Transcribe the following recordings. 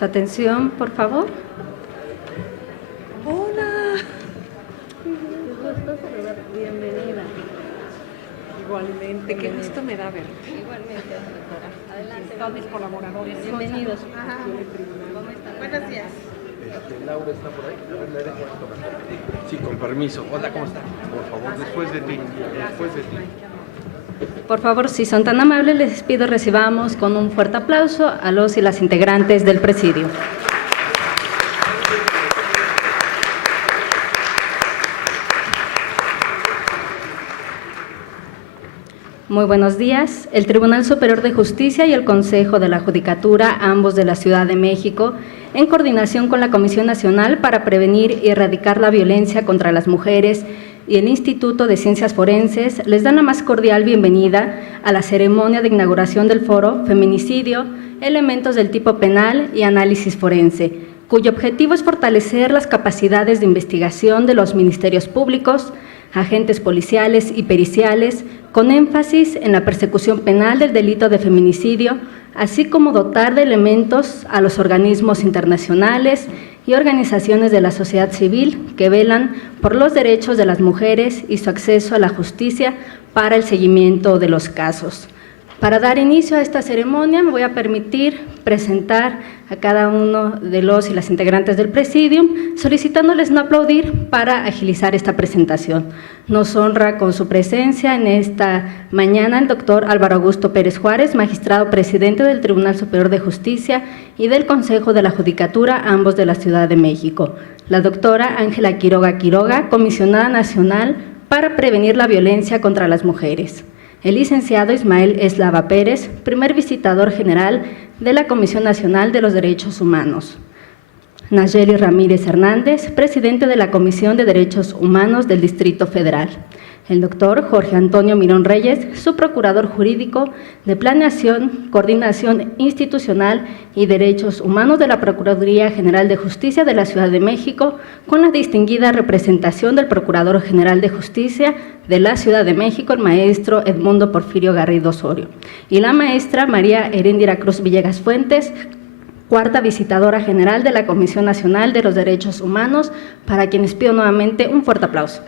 Su atención, por favor. Hola. Bienvenida. Igualmente, qué gusto me da verte. Igualmente, doctora. Adelante. Todos mis colaboradores. Bienvenidos. Buenos días. Laura está por ahí. A ver, le dejo esto. Sí, con permiso. Hola, ¿cómo están? Por favor, después de ti. Después de ti. Por favor, si son tan amables, les pido recibamos con un fuerte aplauso a los y las integrantes del presidio. Muy buenos días. El Tribunal Superior de Justicia y el Consejo de la Judicatura, ambos de la Ciudad de México, en coordinación con la Comisión Nacional para Prevenir y Erradicar la Violencia contra las Mujeres y el Instituto de Ciencias Forenses, les dan la más cordial bienvenida a la ceremonia de inauguración del foro Feminicidio, Elementos del Tipo Penal y Análisis Forense, cuyo objetivo es fortalecer las capacidades de investigación de los ministerios públicos, agentes policiales y periciales, con énfasis en la persecución penal del delito de feminicidio, así como dotar de elementos a los organismos internacionales y organizaciones de la sociedad civil que velan por los derechos de las mujeres y su acceso a la justicia para el seguimiento de los casos. Para dar inicio a esta ceremonia, me voy a permitir presentar a cada uno de los y las integrantes del Presidium, solicitándoles no aplaudir para agilizar esta presentación. Nos honra con su presencia en esta mañana el doctor Álvaro Augusto Pérez Juárez, magistrado presidente del Tribunal Superior de Justicia y del Consejo de la Judicatura, ambos de la Ciudad de México. La doctora Ángela Quiroga Quiroga, comisionada nacional para prevenir la violencia contra las mujeres. El licenciado Ismael Eslava Pérez, primer visitador general de la Comisión Nacional de los Derechos Humanos. Nayeli Ramírez Hernández, presidente de la Comisión de Derechos Humanos del Distrito Federal. El doctor Jorge Antonio Mirón Reyes, su procurador jurídico de Planeación, Coordinación Institucional y Derechos Humanos de la Procuraduría General de Justicia de la Ciudad de México, con la distinguida representación del Procurador General de Justicia de la Ciudad de México, el maestro Edmundo Porfirio Garrido Osorio, y la maestra María Heréndira Cruz Villegas Fuentes, cuarta visitadora general de la Comisión Nacional de los Derechos Humanos, para quienes pido nuevamente un fuerte aplauso.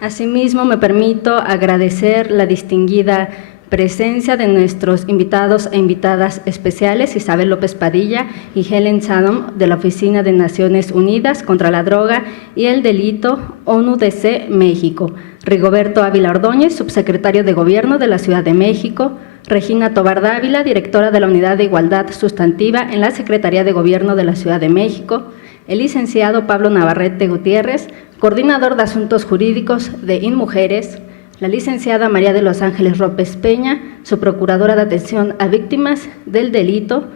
Asimismo, me permito agradecer la distinguida presencia de nuestros invitados e invitadas especiales, Isabel López Padilla y Helen Sadom, de la Oficina de Naciones Unidas contra la Droga y el Delito, ONU-DC, México, Rigoberto Ávila Ordóñez, subsecretario de Gobierno de la Ciudad de México, Regina Tobar Dávila, directora de la Unidad de Igualdad Sustantiva en la Secretaría de Gobierno de la Ciudad de México, el licenciado Pablo Navarrete Gutiérrez, coordinador de Asuntos Jurídicos de InMujeres, la licenciada María de los Ángeles López Peña, su procuradora de atención a víctimas del delito,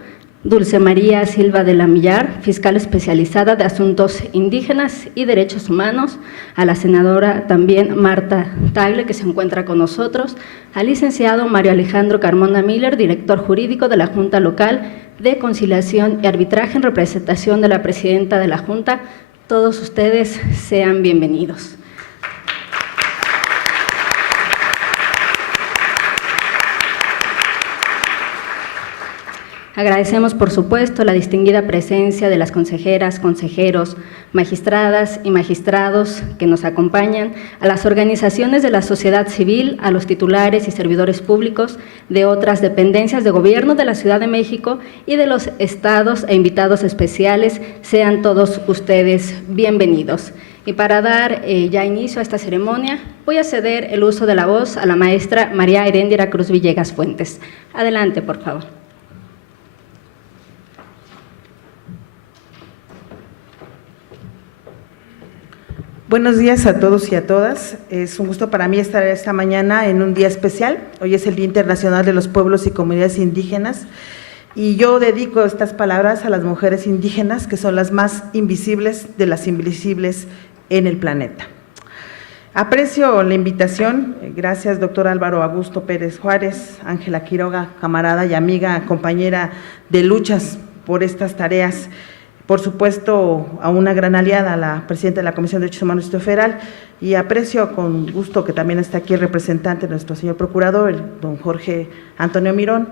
Dulce María Silva de la Millar, fiscal especializada de Asuntos Indígenas y Derechos Humanos, a la senadora también Marta Tagle, que se encuentra con nosotros, al licenciado Mario Alejandro Carmona Miller, director jurídico de la Junta Local de Conciliación y Arbitraje en representación de la presidenta de la Junta. Todos ustedes sean bienvenidos. Agradecemos, por supuesto, la distinguida presencia de las consejeras, consejeros, magistradas y magistrados que nos acompañan, a las organizaciones de la sociedad civil, a los titulares y servidores públicos de otras dependencias de gobierno de la Ciudad de México y de los estados e invitados especiales. Sean todos ustedes bienvenidos. Y para dar ya inicio a esta ceremonia, voy a ceder el uso de la voz a la maestra María Heréndira Cruz Villegas Fuentes. Adelante, por favor. Buenos días a todos y a todas. Es un gusto para mí estar esta mañana en un día especial. Hoy es el Día Internacional de los Pueblos y Comunidades Indígenas y yo dedico estas palabras a las mujeres indígenas, que son las más invisibles de las invisibles en el planeta. Aprecio la invitación. Gracias, doctor Álvaro Augusto Pérez Juárez, Ángela Quiroga, camarada y amiga, compañera de luchas por estas tareas, por supuesto, a una gran aliada, a la presidenta de la Comisión de Derechos Humanos del Distrito Federal, y aprecio con gusto que también está aquí el representante de nuestro señor procurador, el don Jorge Antonio Mirón,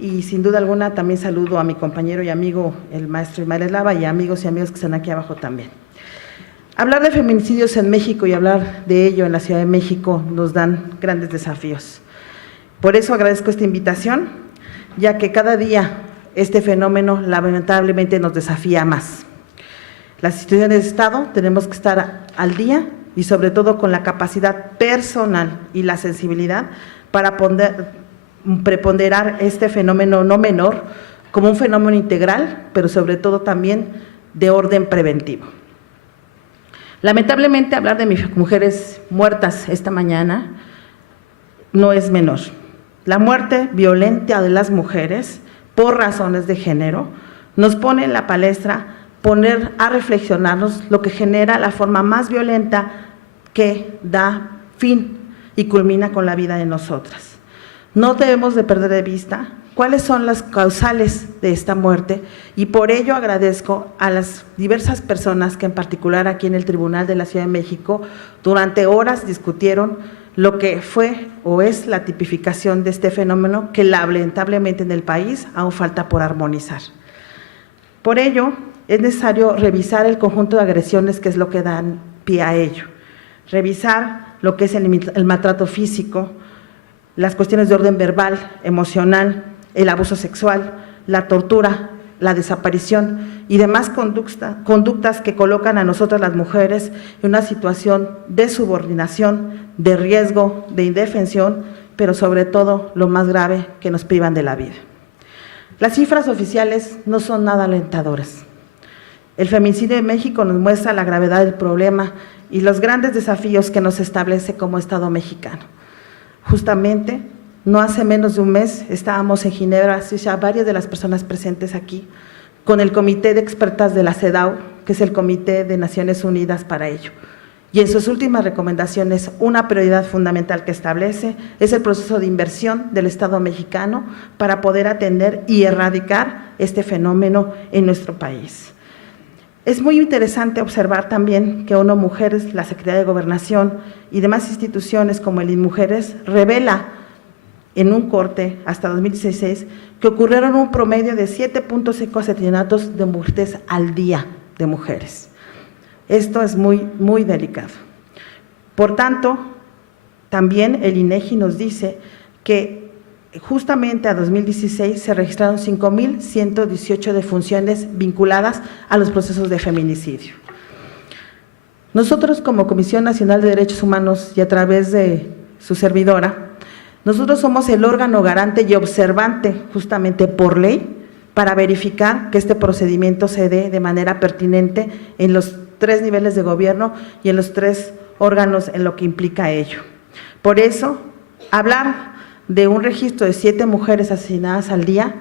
y sin duda alguna también saludo a mi compañero y amigo, el maestro Ismael Eslava, y amigos y amigas que están aquí abajo también. Hablar de feminicidios en México y hablar de ello en la Ciudad de México nos dan grandes desafíos. Por eso agradezco esta invitación, ya que cada día este fenómeno lamentablemente nos desafía más. Las instituciones de Estado tenemos que estar al día y sobre todo con la capacidad personal y la sensibilidad para preponderar este fenómeno no menor como un fenómeno integral, pero sobre todo también de orden preventivo. Lamentablemente, hablar de mujeres muertas esta mañana no es menor. La muerte violenta de las mujeres por razones de género nos pone en la palestra poner a reflexionarnos lo que genera la forma más violenta que da fin y culmina con la vida de nosotras. No debemos de perder de vista cuáles son las causales de esta muerte y por ello agradezco a las diversas personas que en particular aquí en el Tribunal de la Ciudad de México durante horas discutieron lo que fue o es la tipificación de este fenómeno que lamentablemente en el país aún falta por armonizar. Por ello es necesario revisar el conjunto de agresiones que es lo que dan pie a ello, revisar lo que es el maltrato físico, las cuestiones de orden verbal, emocional, el abuso sexual, la tortura, la desaparición y demás conductas que colocan a nosotras las mujeres en una situación de subordinación, de riesgo, de indefensión, pero sobre todo lo más grave, que nos privan de la vida. Las cifras oficiales no son nada alentadoras. El feminicidio en México nos muestra la gravedad del problema y los grandes desafíos que nos establece como Estado mexicano. Justamente, no hace menos de un mes estábamos en Ginebra, Suiza, varias de las personas presentes aquí, con el Comité de Expertas de la CEDAW, que es el Comité de Naciones Unidas para ello. Y en sus últimas recomendaciones, una prioridad fundamental que establece es el proceso de inversión del Estado mexicano para poder atender y erradicar este fenómeno en nuestro país. Es muy interesante observar también que ONU Mujeres, la Secretaría de Gobernación y demás instituciones como el INMujeres revela en un corte hasta 2016 que ocurrieron un promedio de 7.5 asesinatos de muertes al día de mujeres. Esto es muy delicado. Por tanto, también el INEGI nos dice que justamente a 2016 se registraron 5.118 defunciones vinculadas a los procesos de feminicidio. Nosotros como Comisión Nacional de Derechos Humanos y a través de su servidora, nosotros somos el órgano garante y observante justamente por ley para verificar que este procedimiento se dé de manera pertinente en los 3 niveles de gobierno y en los 3 órganos en lo que implica ello. Por eso, hablar de un registro de 7 mujeres asesinadas al día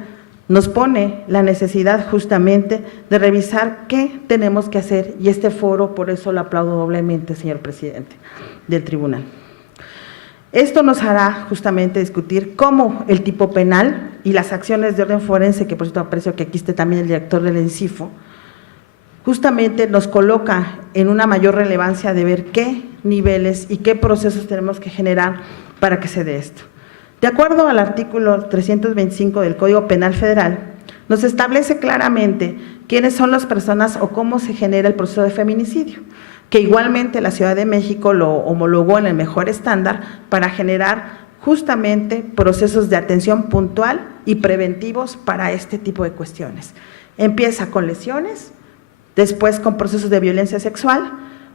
nos pone la necesidad justamente de revisar qué tenemos que hacer y este foro, por eso lo aplaudo doblemente, señor presidente del tribunal. Esto nos hará justamente discutir cómo el tipo penal y las acciones de orden forense, que por cierto aprecio que aquí esté también el director del ENCIFO, justamente nos coloca en una mayor relevancia de ver qué niveles y qué procesos tenemos que generar para que se dé esto. De acuerdo al artículo 325 del Código Penal Federal, nos establece claramente quiénes son las personas o cómo se genera el proceso de feminicidio, que igualmente la Ciudad de México lo homologó en el mejor estándar para generar justamente procesos de atención puntual y preventivos para este tipo de cuestiones. Empieza con lesiones, después con procesos de violencia sexual,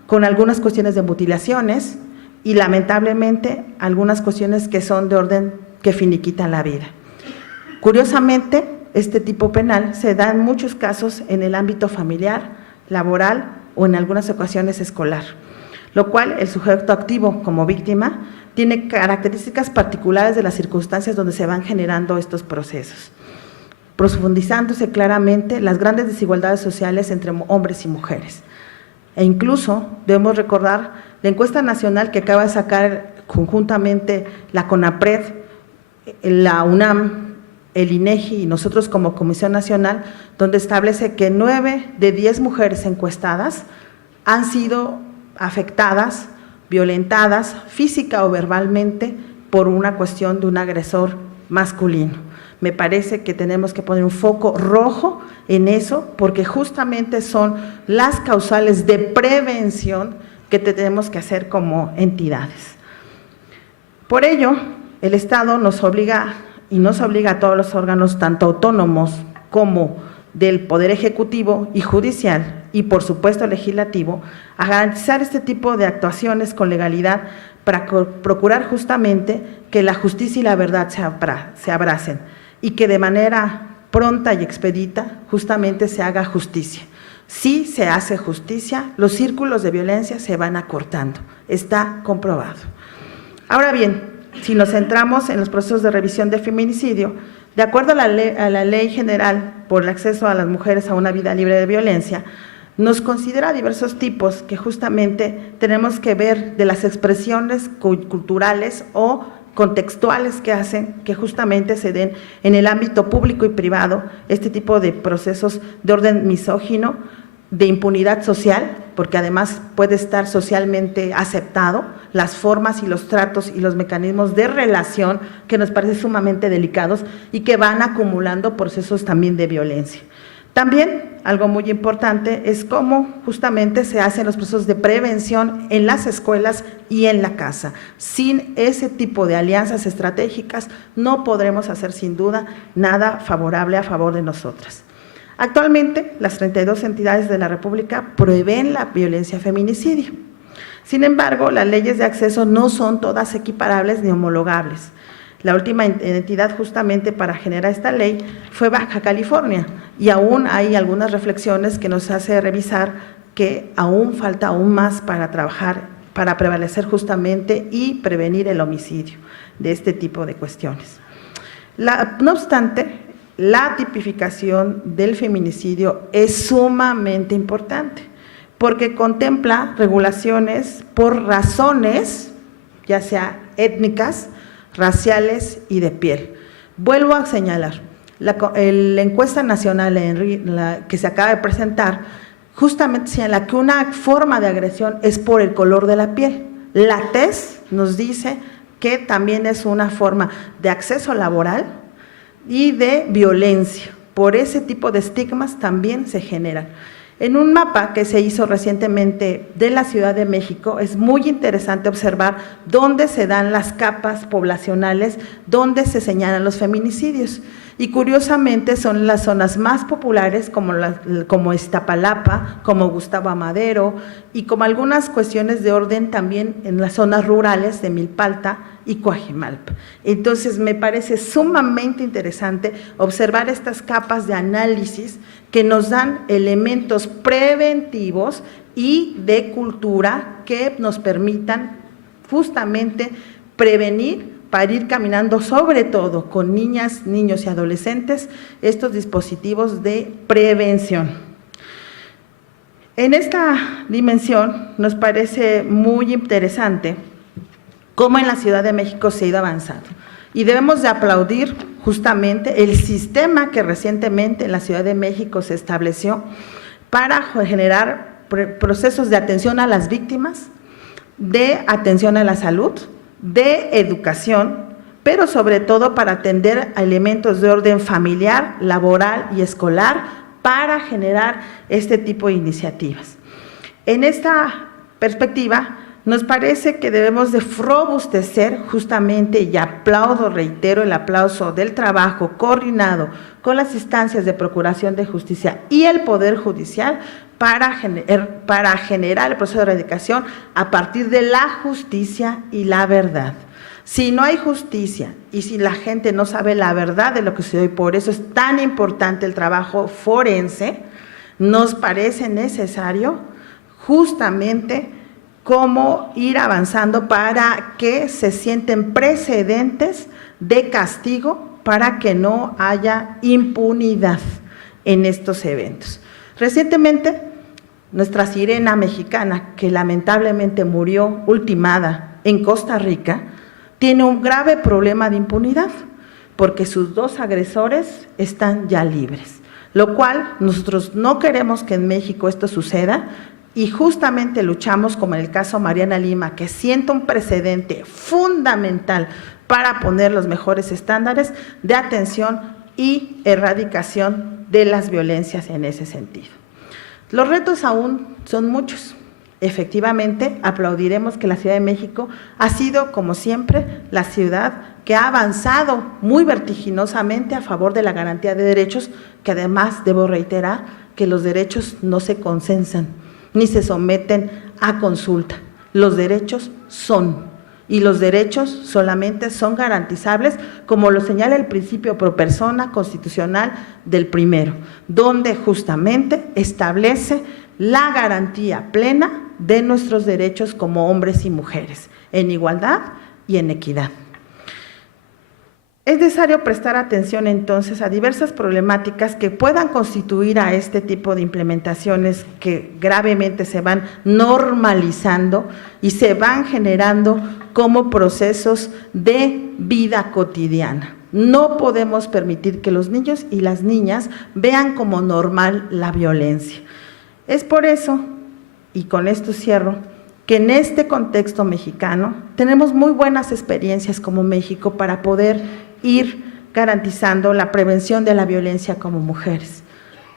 con algunas cuestiones de mutilaciones y lamentablemente algunas cuestiones que son de orden que finiquitan la vida. Curiosamente, este tipo penal se da en muchos casos en el ámbito familiar, laboral o en algunas ocasiones escolar, lo cual el sujeto activo como víctima tiene características particulares de las circunstancias donde se van generando estos procesos, profundizándose claramente las grandes desigualdades sociales entre hombres y mujeres. E incluso debemos recordar la encuesta nacional que acaba de sacar conjuntamente la CONAPRED, la UNAM el INEGI y nosotros como Comisión Nacional, donde establece que 9 de 10 mujeres encuestadas han sido afectadas, violentadas física o verbalmente por una cuestión de un agresor masculino. Me parece que tenemos que poner un foco rojo en eso, porque justamente son las causales de prevención que tenemos que hacer como entidades. Por ello, el Estado nos obliga a todos los órganos, tanto autónomos como del Poder Ejecutivo y Judicial, y por supuesto legislativo, a garantizar este tipo de actuaciones con legalidad para procurar justamente que la justicia y la verdad se abracen y que de manera pronta y expedita justamente se haga justicia. Si se hace justicia, los círculos de violencia se van acortando, está comprobado. Ahora bien, si nos centramos en los procesos de revisión del feminicidio, de acuerdo a la Ley General por el acceso a las mujeres a una vida libre de violencia, nos considera diversos tipos que justamente tenemos que ver de las expresiones culturales o contextuales que hacen que justamente se den en el ámbito público y privado este tipo de procesos de orden misógino, de impunidad social, porque además puede estar socialmente aceptado, las formas y los tratos y los mecanismos de relación que nos parecen sumamente delicados y que van acumulando procesos también de violencia. También, algo muy importante es cómo justamente se hacen los procesos de prevención en las escuelas y en la casa. Sin ese tipo de alianzas estratégicas no podremos hacer sin duda nada favorable a favor de nosotras. Actualmente, las 32 entidades de la República prohíben la violencia feminicidio. Sin embargo, las leyes de acceso no son todas equiparables ni homologables. La última entidad justamente para generar esta ley fue Baja California, y aún hay algunas reflexiones que nos hace revisar que aún falta aún más para trabajar, para prevalecer justamente y prevenir el homicidio de este tipo de cuestiones. No obstante, la tipificación del feminicidio es sumamente importante, porque contempla regulaciones por razones, ya sea étnicas, raciales y de piel. Vuelvo a señalar, la encuesta nacional que se acaba de presentar justamente señala que una forma de agresión es por el color de la piel. La TES nos dice que también es una forma de acceso laboral y de violencia. Por ese tipo de estigmas también se generan. En un mapa que se hizo recientemente de la Ciudad de México, es muy interesante observar dónde se dan las capas poblacionales, dónde se señalan los feminicidios. Y curiosamente son las zonas más populares como Iztapalapa, como Gustavo Amadero y como algunas cuestiones de orden también en las zonas rurales de Milpalta y Coajimalpa. Entonces me parece sumamente interesante observar estas capas de análisis que nos dan elementos preventivos y de cultura que nos permitan justamente prevenir para ir caminando, sobre todo con niñas, niños y adolescentes, estos dispositivos de prevención. En esta dimensión nos parece muy interesante cómo en la Ciudad de México se ha ido avanzando. Y debemos de aplaudir justamente el sistema que recientemente en la Ciudad de México se estableció para generar procesos de atención a las víctimas, de atención a la salud, de educación, pero sobre todo para atender a elementos de orden familiar, laboral y escolar para generar este tipo de iniciativas. En esta perspectiva, nos parece que debemos de robustecer justamente, y aplaudo, reitero el aplauso del trabajo coordinado con las instancias de procuración de justicia y el Poder Judicial para generar el proceso de erradicación a partir de la justicia y la verdad. Si no hay justicia y si la gente no sabe la verdad de lo que sucedió, y por eso es tan importante el trabajo forense, nos parece necesario justamente cómo ir avanzando para que se sienten precedentes de castigo para que no haya impunidad en estos eventos. Recientemente, nuestra sirena mexicana, que lamentablemente murió ultimada en Costa Rica, tiene un grave problema de impunidad, porque sus dos agresores están ya libres, lo cual nosotros no queremos que en México esto suceda y justamente luchamos, como en el caso Mariana Lima, que sienta un precedente fundamental para poner los mejores estándares de atención y erradicación de las violencias en ese sentido. Los retos aún son muchos. Efectivamente, aplaudiremos que la Ciudad de México ha sido, como siempre, la ciudad que ha avanzado muy vertiginosamente a favor de la garantía de derechos, que además debo reiterar que los derechos no se consensan ni se someten a consulta. Los derechos son, y los derechos solamente son garantizables, como lo señala el principio pro persona constitucional del primero, donde justamente establece la garantía plena de nuestros derechos como hombres y mujeres, en igualdad y en equidad. Es necesario prestar atención entonces a diversas problemáticas que puedan constituir a este tipo de implementaciones que gravemente se van normalizando y se van generando como procesos de vida cotidiana. No podemos permitir que los niños y las niñas vean como normal la violencia. Es por eso, y con esto cierro, que en este contexto mexicano tenemos muy buenas experiencias como México para poder ir garantizando la prevención de la violencia como mujeres.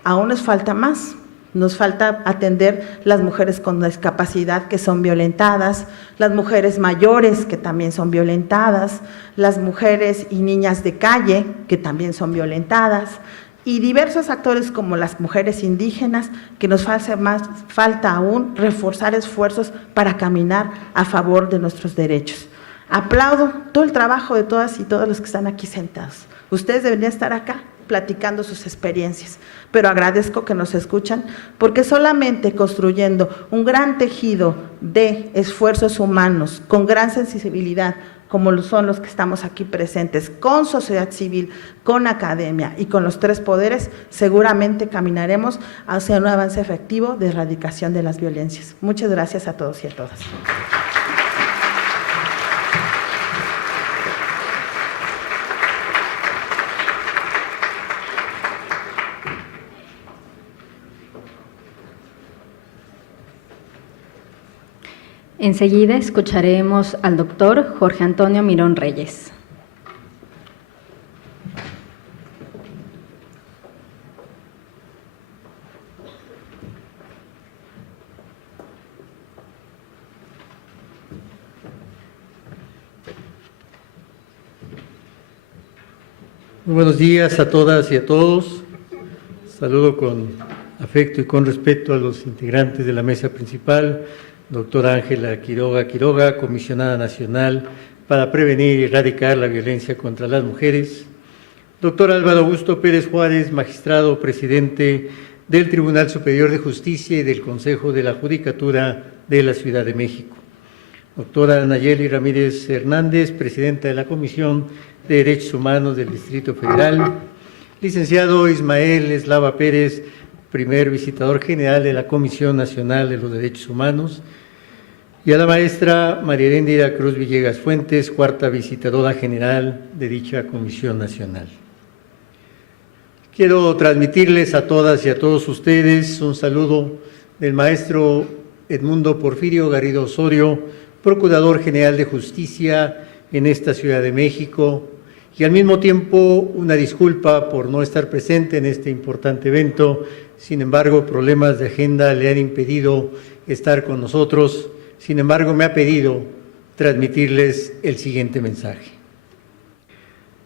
Aún nos falta más, nos falta atender las mujeres con discapacidad que son violentadas, las mujeres mayores que también son violentadas, las mujeres y niñas de calle que también son violentadas, y diversos actores como las mujeres indígenas, que nos falta aún reforzar esfuerzos para caminar a favor de nuestros derechos. Aplaudo todo el trabajo de todas y todos los que están aquí sentados. Ustedes deberían estar acá platicando sus experiencias, pero agradezco que nos escuchan, porque solamente construyendo un gran tejido de esfuerzos humanos con gran sensibilidad, como lo son los que estamos aquí presentes, con sociedad civil, con academia y con los tres poderes, seguramente caminaremos hacia un avance efectivo de erradicación de las violencias. Muchas gracias a todos y a todas. Enseguida escucharemos al doctor Jorge Antonio Mirón Reyes. Muy buenos días a todas y a todos. Saludo con afecto y con respeto a los integrantes de la mesa principal, doctora Ángela Quiroga, comisionada nacional para prevenir y erradicar la violencia contra las mujeres, doctor Álvaro Augusto Pérez Juárez, magistrado presidente del Tribunal Superior de Justicia y del Consejo de la Judicatura de la Ciudad de México, doctora Nayeli Ramírez Hernández, presidenta de la Comisión de Derechos Humanos del Distrito Federal, licenciado Ismael Eslava Pérez, primer visitador general de la Comisión Nacional de los Derechos Humanos, y a la maestra María Heréndira Cruz Villegas Fuentes, cuarta visitadora general de dicha Comisión Nacional. Quiero transmitirles a todas y a todos ustedes un saludo del maestro Edmundo Porfirio Garrido Osorio, Procurador General de Justicia en esta Ciudad de México, y al mismo tiempo una disculpa por no estar presente en este importante evento. Sin embargo, problemas de agenda le han impedido estar con nosotros. Sin embargo, me ha pedido transmitirles el siguiente mensaje.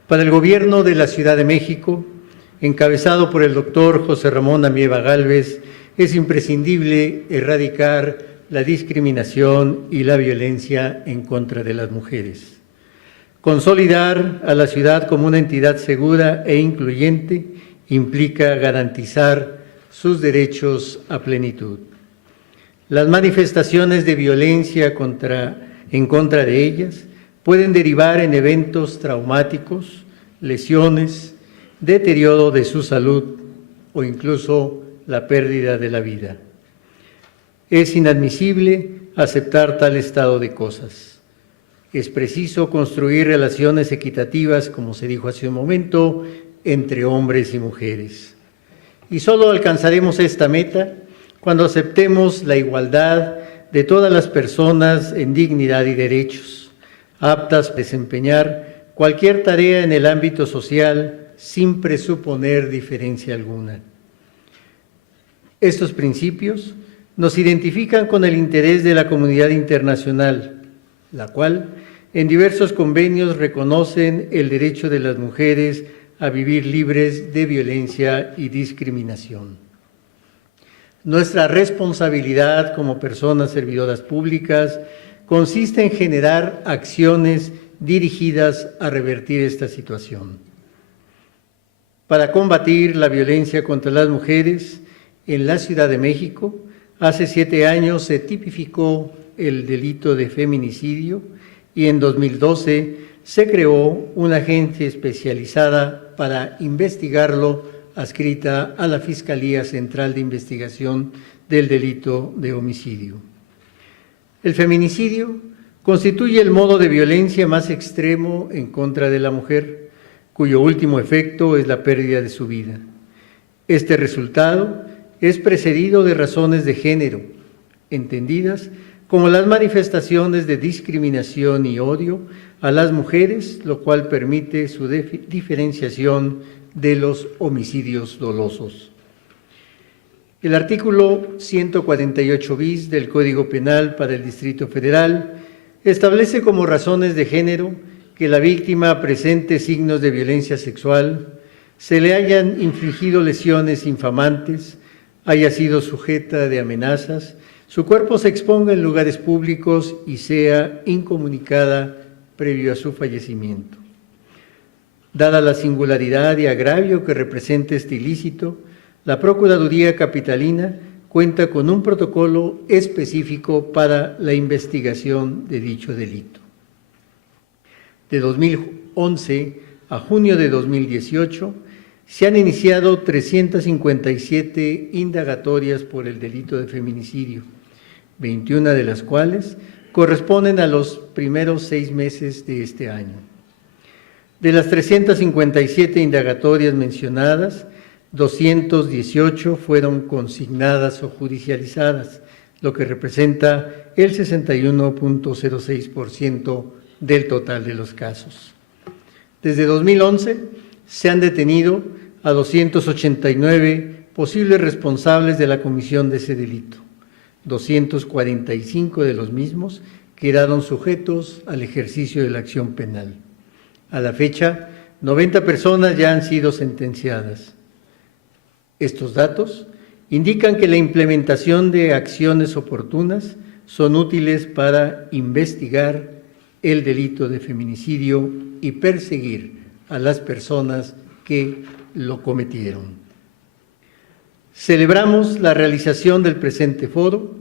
Para el Gobierno de la Ciudad de México, encabezado por el doctor José Ramón Amieva Gálvez, es imprescindible erradicar la discriminación y la violencia en contra de las mujeres. Consolidar a la ciudad como una entidad segura e incluyente implica garantizar sus derechos a plenitud. Las manifestaciones de violencia en contra de ellas pueden derivar en eventos traumáticos, lesiones, deterioro de su salud o incluso la pérdida de la vida. Es inadmisible aceptar tal estado de cosas. Es preciso construir relaciones equitativas, como se dijo hace un momento, entre hombres y mujeres. Y solo alcanzaremos esta meta cuando aceptemos la igualdad de todas las personas en dignidad y derechos, aptas a desempeñar cualquier tarea en el ámbito social sin presuponer diferencia alguna. Estos principios nos identifican con el interés de la comunidad internacional, la cual en diversos convenios reconocen el derecho de las mujeres a vivir libres de violencia y discriminación. Nuestra responsabilidad como personas servidoras públicas consiste en generar acciones dirigidas a revertir esta situación. Para combatir la violencia contra las mujeres, en la Ciudad de México, hace 7 años se tipificó el delito de feminicidio y en 2012 se creó una agencia especializada para investigarlo, adscrita a la Fiscalía Central de Investigación del Delito de Homicidio. El feminicidio constituye el modo de violencia más extremo en contra de la mujer, cuyo último efecto es la pérdida de su vida. Este resultado es precedido de razones de género, entendidas como las manifestaciones de discriminación y odio a las mujeres, lo cual permite su diferenciación de los homicidios dolosos. El artículo 148 bis del Código Penal para el Distrito Federal establece como razones de género que la víctima presente signos de violencia sexual, se le hayan infligido lesiones infamantes, haya sido sujeta de amenazas, su cuerpo se exponga en lugares públicos y sea incomunicada previo a su fallecimiento. Dada la singularidad y agravio que representa este ilícito, la Procuraduría Capitalina cuenta con un protocolo específico para la investigación de dicho delito. De 2011 a junio de 2018, se han iniciado 357 indagatorias por el delito de feminicidio, 21 de las cuales corresponden a los primeros 6 meses de este año. De las 357 indagatorias mencionadas, 218 fueron consignadas o judicializadas, lo que representa el 61.06% del total de los casos. Desde 2011 se han detenido a 289 posibles responsables de la comisión de ese delito. 245 de los mismos quedaron sujetos al ejercicio de la acción penal. A la fecha, 90 personas ya han sido sentenciadas. Estos datos indican que la implementación de acciones oportunas son útiles para investigar el delito de feminicidio y perseguir a las personas que lo cometieron. Celebramos la realización del presente foro,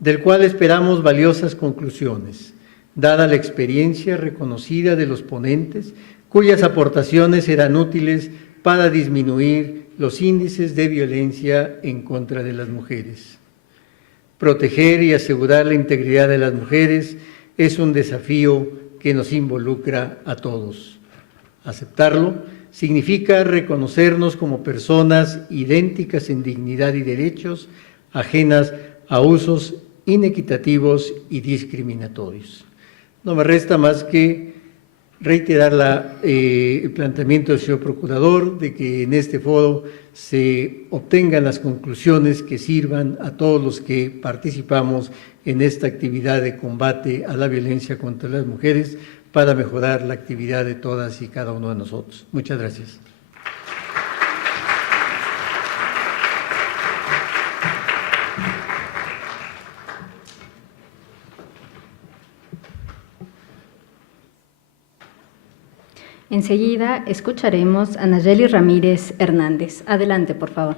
del cual esperamos valiosas conclusiones, dada la experiencia reconocida de los ponentes, cuyas aportaciones serán útiles para disminuir los índices de violencia en contra de las mujeres. Proteger y asegurar la integridad de las mujeres es un desafío que nos involucra a todos. Aceptarlo significa reconocernos como personas idénticas en dignidad y derechos, ajenas a usos inequitativos y discriminatorios. No me resta más que reiterar el planteamiento del señor Procurador de que en este foro se obtengan las conclusiones que sirvan a todos los que participamos en esta actividad de combate a la violencia contra las mujeres para mejorar la actividad de todas y cada uno de nosotros. Muchas gracias. Enseguida escucharemos a Nayeli Ramírez Hernández. Adelante, por favor.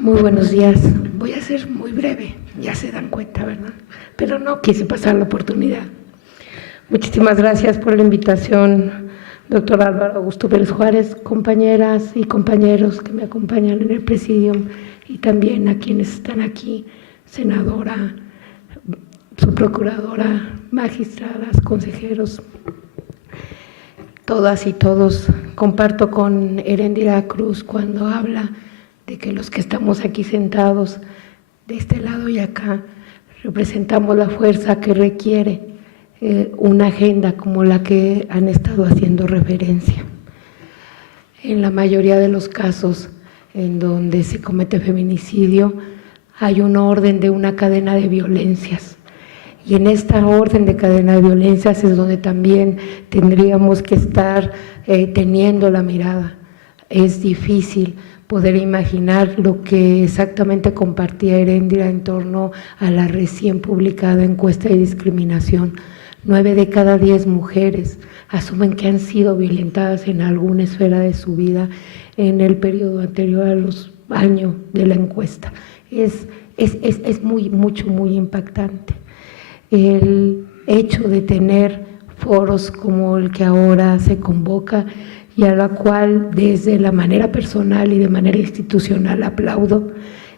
Muy buenos días. Voy a ser muy breve, ya se dan cuenta, ¿verdad? Pero no quise pasar la oportunidad. Muchísimas gracias por la invitación doctor Álvaro Augusto Pérez Juárez, compañeras y compañeros que me acompañan en el presidium y también a quienes están aquí, senadora, su procuradora, magistradas, consejeros, todas y todos. Comparto con Heréndira Cruz cuando habla de que los que estamos aquí sentados de este lado y acá representamos la fuerza que requiere una agenda como la que han estado haciendo referencia. En la mayoría de los casos en donde se comete feminicidio hay un orden de una cadena de violencias, y en esta orden de cadena de violencias es donde también tendríamos que estar teniendo la mirada. Es difícil poder imaginar lo que exactamente compartía Heréndira en torno a la recién publicada encuesta de discriminación. 9 de cada 10 mujeres asumen que han sido violentadas en alguna esfera de su vida en el periodo anterior a los años de la encuesta. Es muy impactante. El hecho de tener foros como el que ahora se convoca y a la cual desde la manera personal y de manera institucional aplaudo,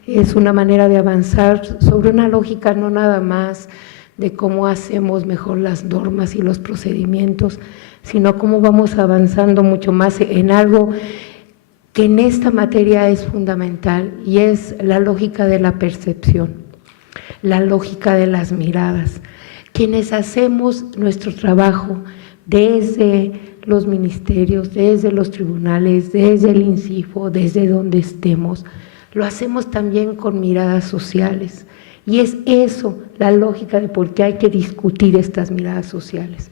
es una manera de avanzar sobre una lógica no nada más de cómo hacemos mejor las normas y los procedimientos, sino cómo vamos avanzando mucho más en algo que en esta materia es fundamental, y es la lógica de la percepción, la lógica de las miradas. Quienes hacemos nuestro trabajo desde los ministerios, desde los tribunales, desde el INCIFO, desde donde estemos, lo hacemos también con miradas sociales. Y es eso la lógica de por qué hay que discutir estas miradas sociales.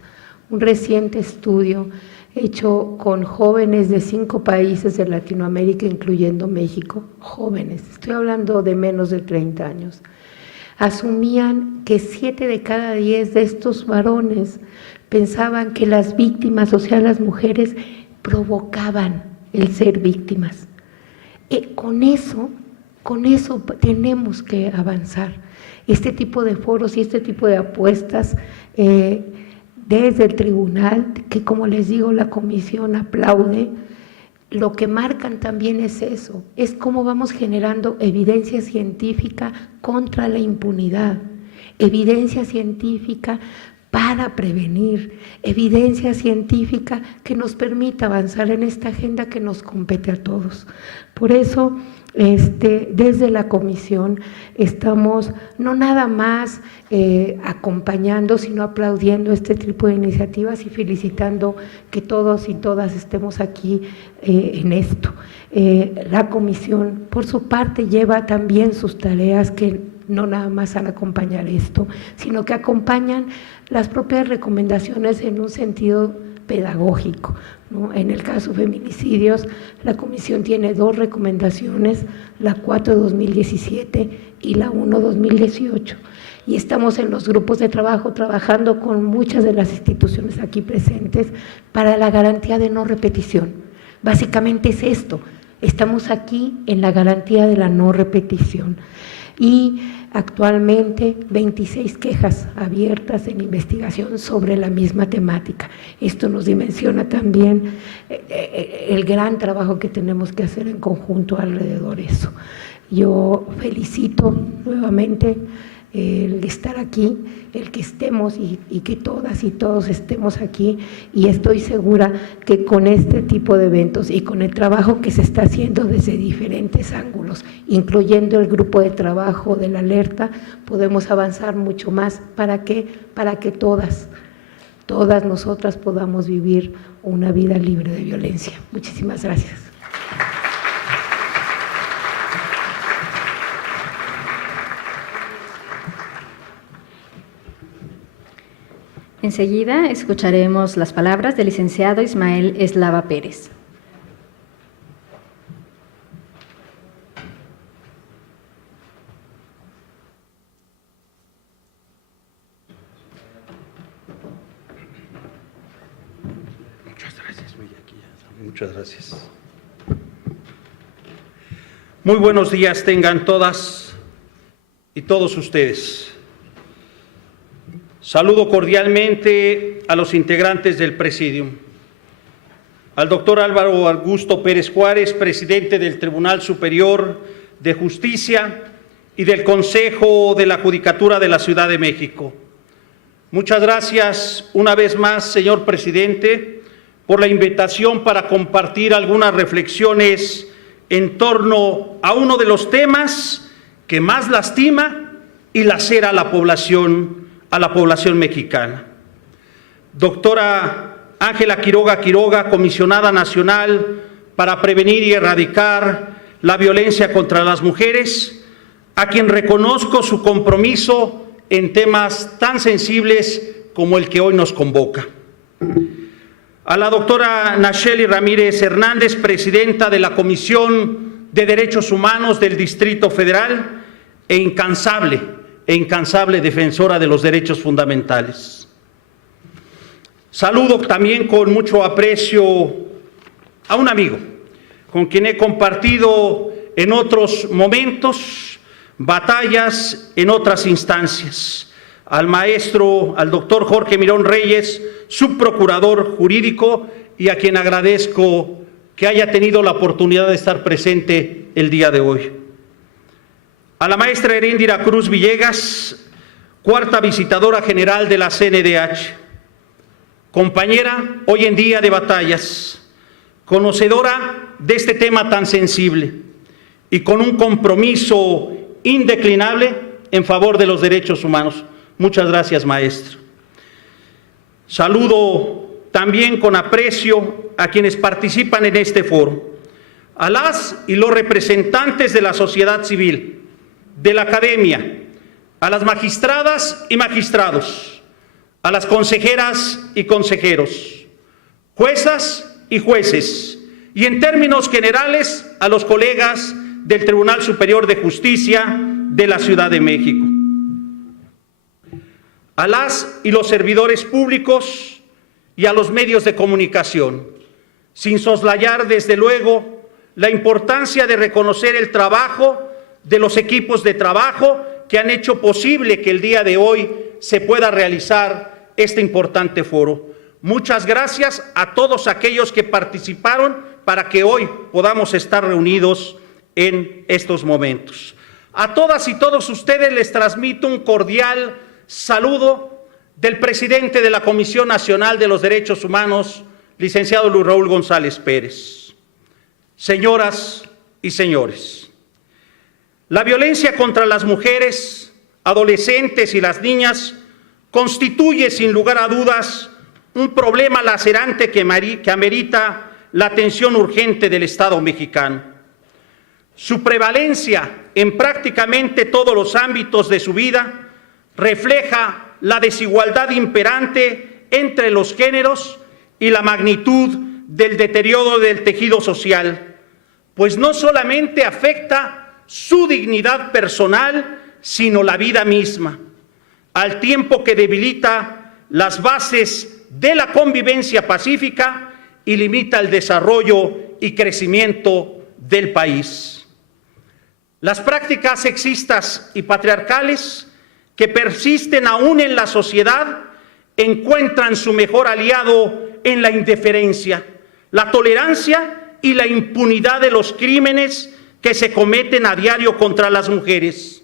Un reciente estudio hecho con jóvenes de 5 países de Latinoamérica, incluyendo México, jóvenes, estoy hablando de menos de 30 años, asumían que 7 de cada 10 de estos varones pensaban que las víctimas, o sea, las mujeres, provocaban el ser víctimas. Con eso tenemos que avanzar. Este tipo de foros y este tipo de apuestas desde el tribunal, que como les digo, la comisión aplaude, lo que marcan también es eso, es cómo vamos generando evidencia científica contra la impunidad, evidencia científica para prevenir, evidencia científica que nos permita avanzar en esta agenda que nos compete a todos. Por eso, desde la comisión estamos no nada más acompañando, sino aplaudiendo este tipo de iniciativas y felicitando que todos y todas estemos aquí en esto. La comisión, por su parte, lleva también sus tareas que no nada más van a acompañar esto, sino que acompañan las propias recomendaciones en un sentido pedagógico, ¿no? En el caso de feminicidios, la comisión tiene 2 recomendaciones, la 4/2017 y la 1/2018, y estamos en los grupos de trabajo trabajando con muchas de las instituciones aquí presentes para la garantía de no repetición. Básicamente es esto, estamos aquí en la garantía de la no repetición. Y actualmente 26 quejas abiertas en investigación sobre la misma temática. Esto nos dimensiona también el gran trabajo que tenemos que hacer en conjunto alrededor de eso. Yo felicito nuevamente el estar aquí, el que estemos y que todas y todos estemos aquí, y estoy segura que con este tipo de eventos y con el trabajo que se está haciendo desde diferentes ángulos, incluyendo el grupo de trabajo de la alerta, podemos avanzar mucho más. ¿Para qué? Para que todas nosotras podamos vivir una vida libre de violencia. Muchísimas gracias. Enseguida escucharemos las palabras del licenciado Ismael Eslava Pérez. Muchas gracias, Muchas gracias. Muy buenos días tengan todas y todos ustedes. Saludo cordialmente a los integrantes del Presidium, al doctor Álvaro Augusto Pérez Juárez, presidente del Tribunal Superior de Justicia y del Consejo de la Judicatura de la Ciudad de México. Muchas gracias una vez más, señor presidente, por la invitación para compartir algunas reflexiones en torno a uno de los temas que más lastima y lacera a la población mexicana. Doctora Ángela Quiroga, comisionada nacional para prevenir y erradicar la violencia contra las mujeres, a quien reconozco su compromiso en temas tan sensibles como el que hoy nos convoca. A la doctora Nacheli Ramírez Hernández, presidenta de la Comisión de Derechos Humanos del Distrito Federal e incansable defensora de los derechos fundamentales. Saludo también con mucho aprecio a un amigo con quien he compartido en otros momentos batallas en otras instancias, al doctor Jorge Mirón Reyes, subprocurador jurídico, y a quien agradezco que haya tenido la oportunidad de estar presente el día de hoy. A la maestra Heréndira Cruz Villegas, cuarta visitadora general de la CNDH, compañera hoy en día de batallas, conocedora de este tema tan sensible y con un compromiso indeclinable en favor de los derechos humanos. Muchas gracias, maestro. Saludo también con aprecio a quienes participan en este foro, a las y los representantes de la sociedad civil, de la academia, a las magistradas y magistrados, a las consejeras y consejeros, juezas y jueces, y en términos generales a los colegas del Tribunal Superior de Justicia de la Ciudad de México. A las y los servidores públicos y a los medios de comunicación, sin soslayar desde luego la importancia de reconocer el trabajo de los equipos de trabajo que han hecho posible que el día de hoy se pueda realizar este importante foro. Muchas gracias a todos aquellos que participaron para que hoy podamos estar reunidos en estos momentos. A todas y todos ustedes les transmito un cordial saludo del presidente de la Comisión Nacional de los Derechos Humanos, licenciado Luis Raúl González Pérez. Señoras y señores, la violencia contra las mujeres, adolescentes y las niñas constituye sin lugar a dudas un problema lacerante que amerita la atención urgente del Estado mexicano. Su prevalencia en prácticamente todos los ámbitos de su vida refleja la desigualdad imperante entre los géneros y la magnitud del deterioro del tejido social, pues no solamente afecta su dignidad personal, sino la vida misma, al tiempo que debilita las bases de la convivencia pacífica y limita el desarrollo y crecimiento del país. Las prácticas sexistas y patriarcales que persisten aún en la sociedad encuentran su mejor aliado en la indiferencia, la tolerancia y la impunidad de los crímenes que se cometen a diario contra las mujeres,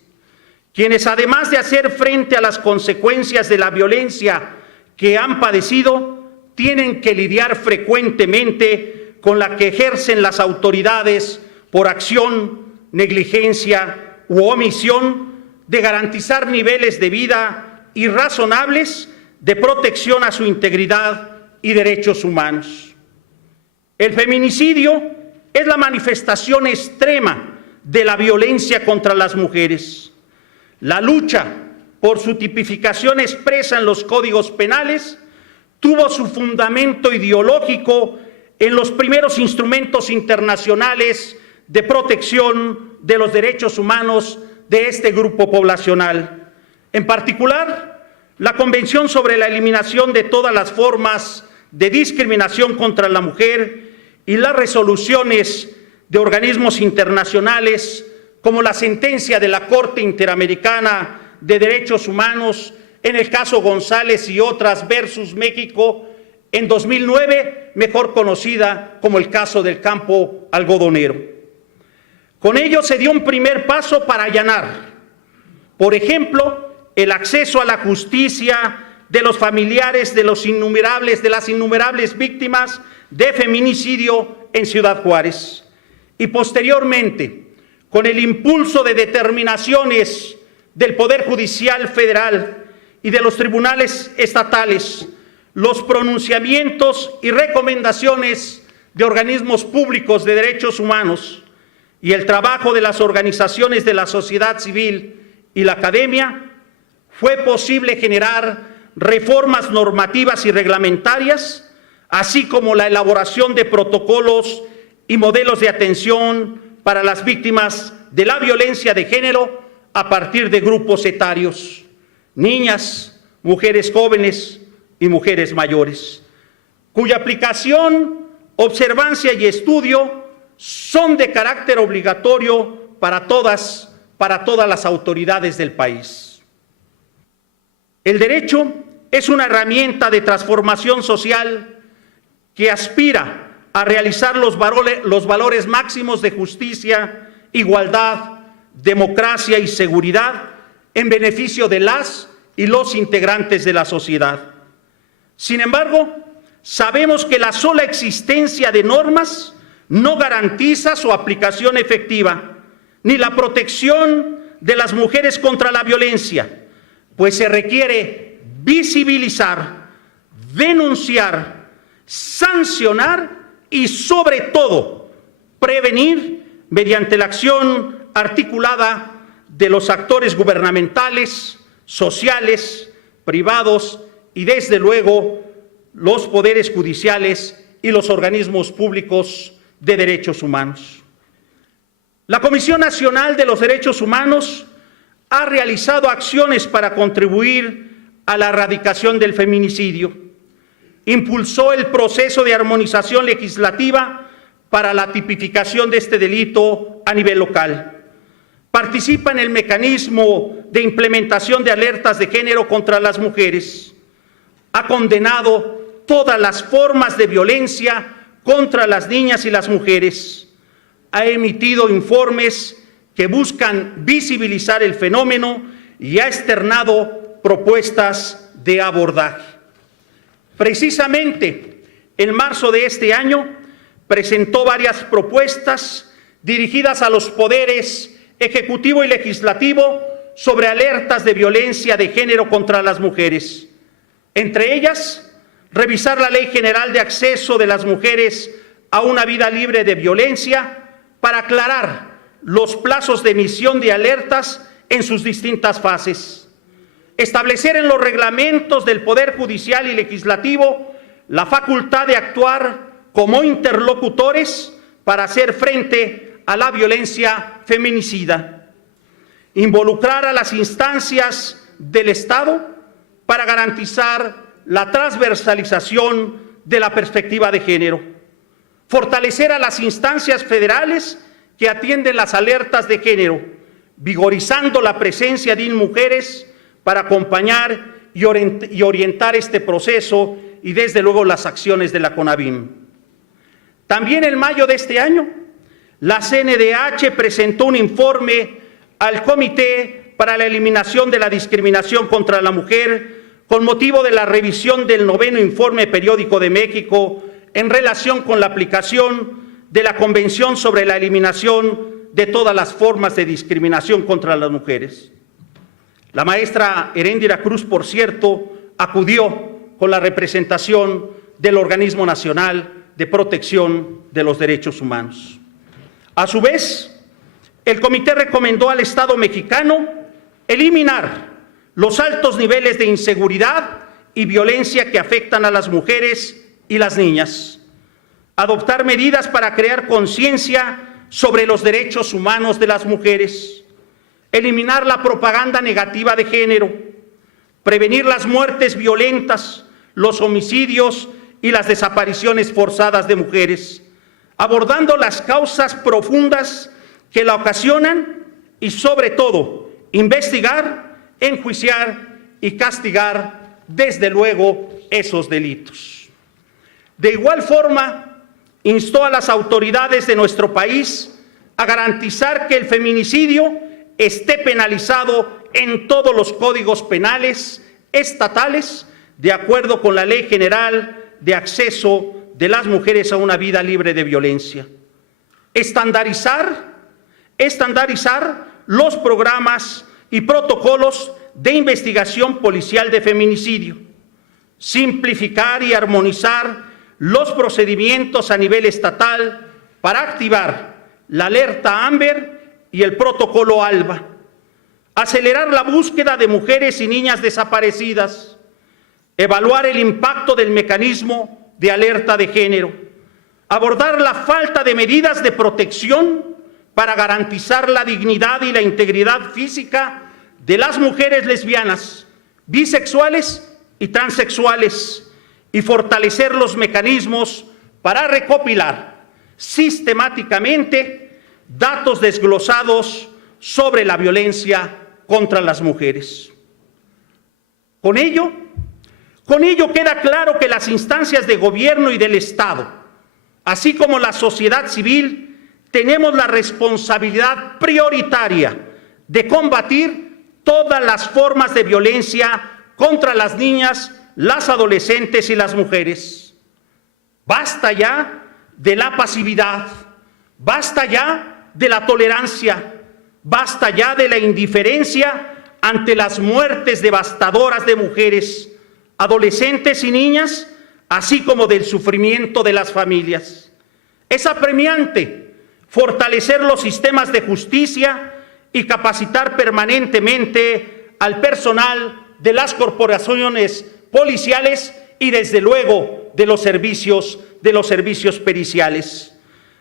quienes además de hacer frente a las consecuencias de la violencia que han padecido, tienen que lidiar frecuentemente con la que ejercen las autoridades por acción, negligencia u omisión de garantizar niveles de vida irrazonables de protección a su integridad y derechos humanos. El feminicidio es la manifestación extrema de la violencia contra las mujeres. La lucha por su tipificación expresa en los códigos penales tuvo su fundamento ideológico en los primeros instrumentos internacionales de protección de los derechos humanos de este grupo poblacional. En particular, la Convención sobre la Eliminación de todas las formas de discriminación contra la mujer y las resoluciones de organismos internacionales como la sentencia de la Corte Interamericana de Derechos Humanos en el caso González y otras versus México, en 2009, mejor conocida como el caso del campo algodonero. Con ello se dio un primer paso para allanar, por ejemplo, el acceso a la justicia de los familiares de las innumerables víctimas de feminicidio en Ciudad Juárez. Y posteriormente, con el impulso de determinaciones del Poder Judicial Federal y de los tribunales estatales, los pronunciamientos y recomendaciones de organismos públicos de derechos humanos y el trabajo de las organizaciones de la sociedad civil y la academia, fue posible generar reformas normativas y reglamentarias, así como la elaboración de protocolos y modelos de atención para las víctimas de la violencia de género a partir de grupos etarios, niñas, mujeres jóvenes y mujeres mayores, cuya aplicación, observancia y estudio son de carácter obligatorio para todas las autoridades del país. El derecho es una herramienta de transformación social que aspira a realizar los valores máximos de justicia, igualdad, democracia y seguridad en beneficio de las y los integrantes de la sociedad. Sin embargo, sabemos que la sola existencia de normas no garantiza su aplicación efectiva, ni la protección de las mujeres contra la violencia, pues se requiere visibilizar, denunciar, sancionar y, sobre todo, prevenir mediante la acción articulada de los actores gubernamentales, sociales, privados y, desde luego, los poderes judiciales y los organismos públicos de derechos humanos. La Comisión Nacional de los Derechos Humanos ha realizado acciones para contribuir a la erradicación del feminicidio. Impulsó el proceso de armonización legislativa para la tipificación de este delito a nivel local. Participa en el mecanismo de implementación de alertas de género contra las mujeres. Ha condenado todas las formas de violencia contra las niñas y las mujeres. Ha emitido informes que buscan visibilizar el fenómeno y ha externado propuestas de abordaje. Precisamente, en marzo de este año, presentó varias propuestas dirigidas a los poderes ejecutivo y legislativo sobre alertas de violencia de género contra las mujeres. Entre ellas, revisar la Ley General de Acceso de las Mujeres a una Vida Libre de Violencia para aclarar los plazos de emisión de alertas en sus distintas fases. Establecer en los reglamentos del Poder Judicial y Legislativo la facultad de actuar como interlocutores para hacer frente a la violencia feminicida. Involucrar a las instancias del Estado para garantizar la transversalización de la perspectiva de género. Fortalecer a las instancias federales que atienden las alertas de género, vigorizando la presencia de mujeres para acompañar y orientar este proceso y, desde luego, las acciones de la CONAVIM. También en mayo de este año, la CNDH presentó un informe al Comité para la Eliminación de la Discriminación contra la Mujer con motivo de la revisión del 9º Informe Periódico de México en relación con la aplicación de la Convención sobre la Eliminación de todas las formas de discriminación contra las mujeres. La maestra Heréndira Cruz, por cierto, acudió con la representación del Organismo Nacional de Protección de los Derechos Humanos. A su vez, el comité recomendó al Estado mexicano eliminar los altos niveles de inseguridad y violencia que afectan a las mujeres y las niñas, adoptar medidas para crear conciencia sobre los derechos humanos de las mujeres, eliminar la propaganda negativa de género, prevenir las muertes violentas, los homicidios y las desapariciones forzadas de mujeres, abordando las causas profundas que la ocasionan y, sobre todo, investigar, enjuiciar y castigar, desde luego, esos delitos. De igual forma, instó a las autoridades de nuestro país a garantizar que el feminicidio esté penalizado en todos los códigos penales estatales, de acuerdo con la Ley General de Acceso de las Mujeres a una Vida Libre de Violencia. Estandarizar los programas y protocolos de investigación policial de feminicidio. Simplificar y armonizar los procedimientos a nivel estatal para activar la alerta AMBER y el protocolo ALBA. Acelerar la búsqueda de mujeres y niñas desaparecidas. Evaluar el impacto del mecanismo de alerta de género. Abordar la falta de medidas de protección para garantizar la dignidad y la integridad física de las mujeres lesbianas, bisexuales y transexuales, y fortalecer los mecanismos para recopilar sistemáticamente datos desglosados sobre la violencia contra las mujeres. Con ello queda claro que las instancias de gobierno y del Estado, así como la sociedad civil, tenemos la responsabilidad prioritaria de combatir todas las formas de violencia contra las niñas, las adolescentes y las mujeres. Basta ya de la pasividad, basta ya de la tolerancia, basta ya de la indiferencia ante las muertes devastadoras de mujeres, adolescentes y niñas, así como del sufrimiento de las familias. Es apremiante fortalecer los sistemas de justicia y capacitar permanentemente al personal de las corporaciones policiales y desde luego de los servicios periciales,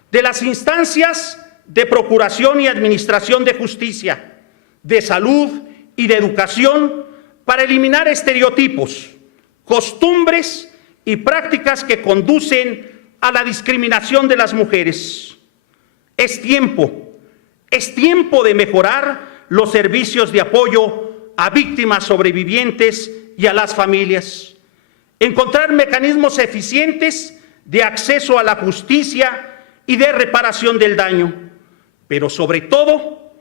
de las instancias de procuración y administración de justicia, de salud y de educación, para eliminar estereotipos, costumbres y prácticas que conducen a la discriminación de las mujeres. Es tiempo de mejorar los servicios de apoyo a víctimas sobrevivientes y a las familias, encontrar mecanismos eficientes de acceso a la justicia y de reparación del daño, pero sobre todo,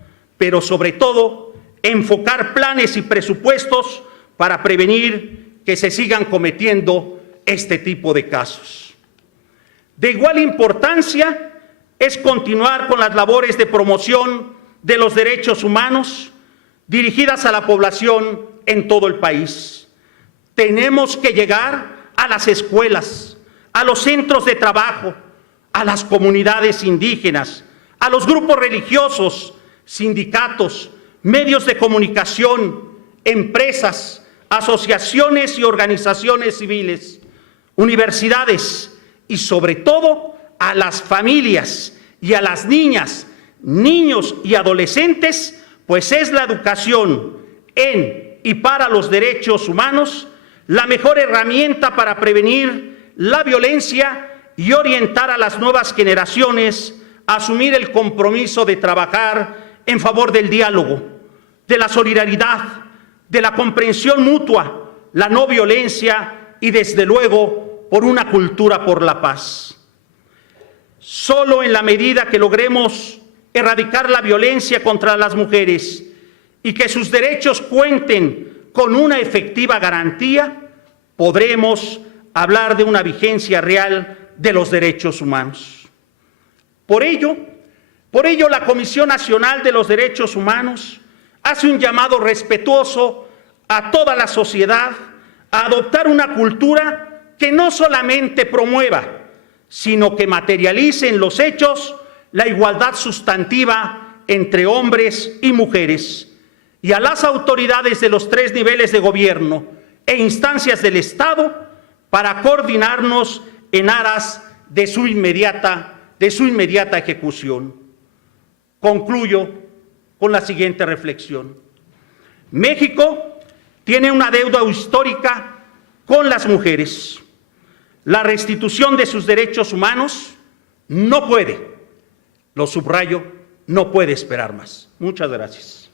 enfocar planes y presupuestos para prevenir que se sigan cometiendo este tipo de casos. De igual importancia es continuar con las labores de promoción de los derechos humanos dirigidas a la población en todo el país. Tenemos que llegar a las escuelas, a los centros de trabajo, a las comunidades indígenas, a los grupos religiosos, sindicatos, medios de comunicación, empresas, asociaciones y organizaciones civiles, universidades y sobre todo a las familias y a las niñas, niños y adolescentes, pues es la educación en y para los derechos humanos la mejor herramienta para prevenir la violencia y orientar a las nuevas generaciones a asumir el compromiso de trabajar en favor del diálogo, de la solidaridad, de la comprensión mutua, la no violencia y desde luego por una cultura por la paz. Solo en la medida que logremos erradicar la violencia contra las mujeres y que sus derechos cuenten con una efectiva garantía, podremos hablar de una vigencia real de los derechos humanos. Por ello, la Comisión Nacional de los Derechos Humanos hace un llamado respetuoso a toda la sociedad a adoptar una cultura que no solamente promueva, sino que materialice en los hechos la igualdad sustantiva entre hombres y mujeres, y a las autoridades de los 3 niveles de gobierno e instancias del Estado para coordinarnos en aras de su inmediata ejecución. Concluyo con la siguiente reflexión. México tiene una deuda histórica con las mujeres. La restitución de sus derechos humanos no puede, lo subrayo, no puede esperar más. Muchas gracias.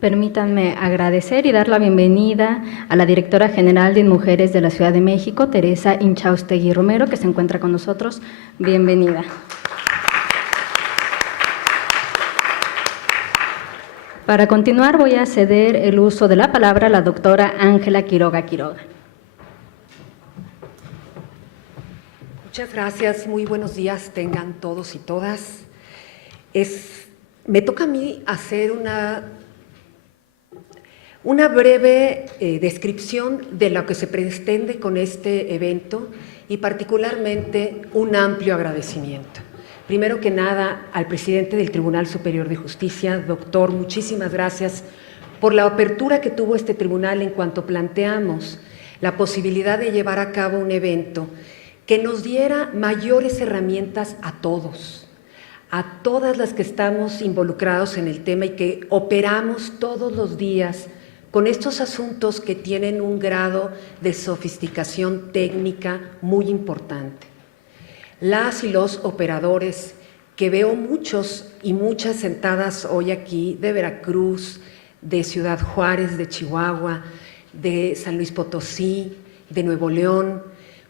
Permítanme agradecer y dar la bienvenida a la directora general de Mujeres de la Ciudad de México, Teresa Inchaustegui Romero, que se encuentra con nosotros. Bienvenida. Para continuar, voy a ceder el uso de la palabra a la doctora Ángela Quiroga Quiroga. Muchas gracias, muy buenos días tengan todos y todas. Me toca a mí hacer una breve descripción de lo que se pretende con este evento y particularmente un amplio agradecimiento. Primero que nada, al presidente del Tribunal Superior de Justicia, doctor, muchísimas gracias por la apertura que tuvo este tribunal en cuanto planteamos la posibilidad de llevar a cabo un evento que nos diera mayores herramientas a todos, a todas las que estamos involucrados en el tema y que operamos todos los días con estos asuntos que tienen un grado de sofisticación técnica muy importante. Las y los operadores, que veo muchos y muchas sentadas hoy aquí, de Veracruz, de Ciudad Juárez, de Chihuahua, de San Luis Potosí, de Nuevo León,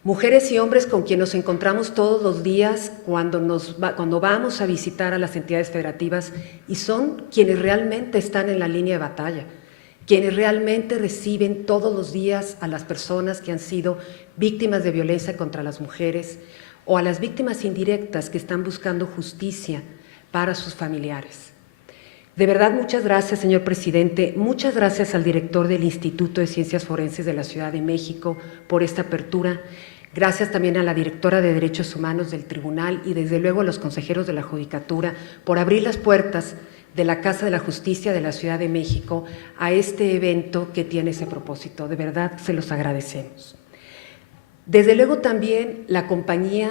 mujeres y hombres con quienes nos encontramos todos los días cuando vamos a visitar a las entidades federativas y son quienes realmente están en la línea de batalla, quienes realmente reciben todos los días a las personas que han sido víctimas de violencia contra las mujeres o a las víctimas indirectas que están buscando justicia para sus familiares. De verdad, muchas gracias, señor presidente. Muchas gracias al director del Instituto de Ciencias Forenses de la Ciudad de México por esta apertura. Gracias también a la directora de Derechos Humanos del Tribunal y desde luego a los consejeros de la Judicatura por abrir las puertas de la Casa de la Justicia de la Ciudad de México a este evento que tiene ese propósito. De verdad, se los agradecemos. Desde luego también la compañía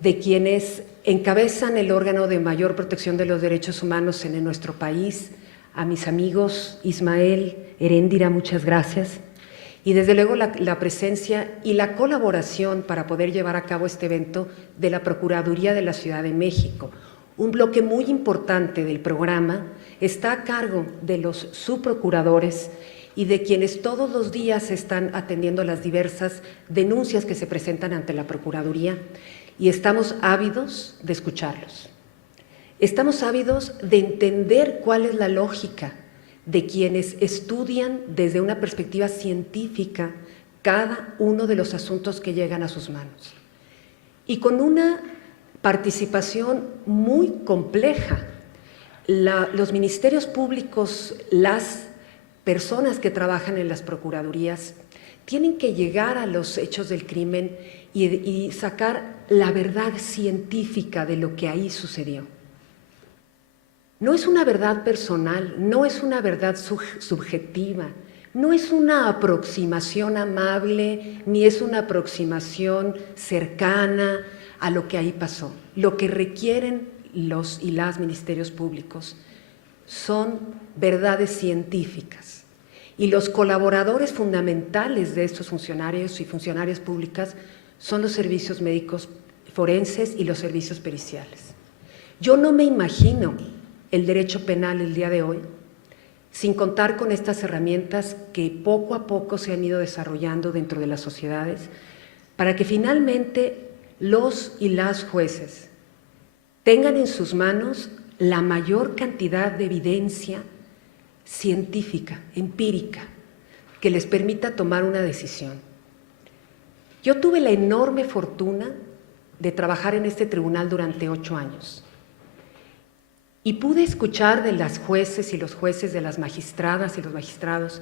de quienes encabezan el órgano de mayor protección de los derechos humanos en nuestro país, a mis amigos Ismael, Heréndira, muchas gracias. Y desde luego la presencia y la colaboración para poder llevar a cabo este evento de la Procuraduría de la Ciudad de México. Un bloque muy importante del programa está a cargo de los subprocuradores y de quienes todos los días están atendiendo las diversas denuncias que se presentan ante la Procuraduría y estamos ávidos de escucharlos. Estamos ávidos de entender cuál es la lógica de quienes estudian desde una perspectiva científica cada uno de los asuntos que llegan a sus manos. Y con una participación muy compleja, los ministerios públicos, las personas que trabajan en las procuradurías, tienen que llegar a los hechos del crimen y sacar la verdad científica de lo que ahí sucedió. No es una verdad personal, no es una verdad subjetiva, no es una aproximación amable, ni es una aproximación cercana a lo que ahí pasó. Lo que requieren los y las ministerios públicos son verdades científicas. Y los colaboradores fundamentales de estos funcionarios y funcionarias públicas son los servicios médicos forenses y los servicios periciales. Yo no me imagino el derecho penal el día de hoy sin contar con estas herramientas que poco a poco se han ido desarrollando dentro de las sociedades para que finalmente los y las jueces tengan en sus manos la mayor cantidad de evidencia científica, empírica, que les permita tomar una decisión. Yo tuve la enorme fortuna de trabajar en este tribunal durante 8 años y pude escuchar de las jueces y los jueces, de las magistradas y los magistrados,